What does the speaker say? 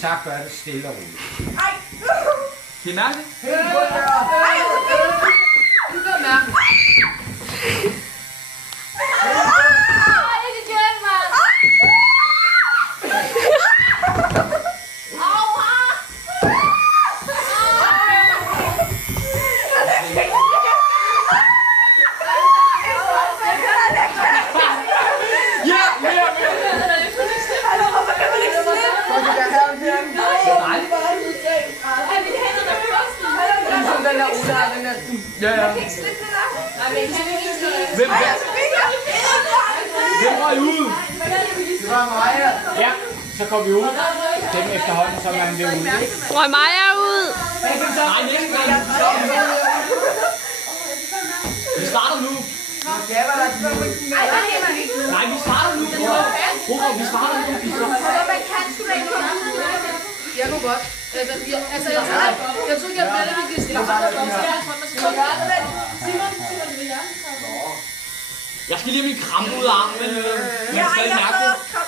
sagt, gør det stille og roligt. Ej! Det er mærkeligt. Ej, du gør mærkeligt. Ikke igen, mand! Ja, mere. Hvorfor kan man ikke slippe? Er vi hænder der først? Ligesom den der Ulla, den der... Ja, ja. Jeg kan ikke slippe det der. Nej, men kan vi ikke slippe? Hvem røg ud? Det var mig, ja. Ja, så går vi ud. Dem efterhånden, så man vil ud. Røg Maja ud. Nej, næste gang. Vi starter nu. Ja, var der ikke. Nej, vi starter nu. Hvorfor? Vi starter nu. Man kan sgu da ikke komme ud. Jeg kunne godt. Jeg tror ikke, at vi kan starte. Jeg skal lige have min krampe ud af armen. Men Ja, det er jeg stadig har mærkeligt. fået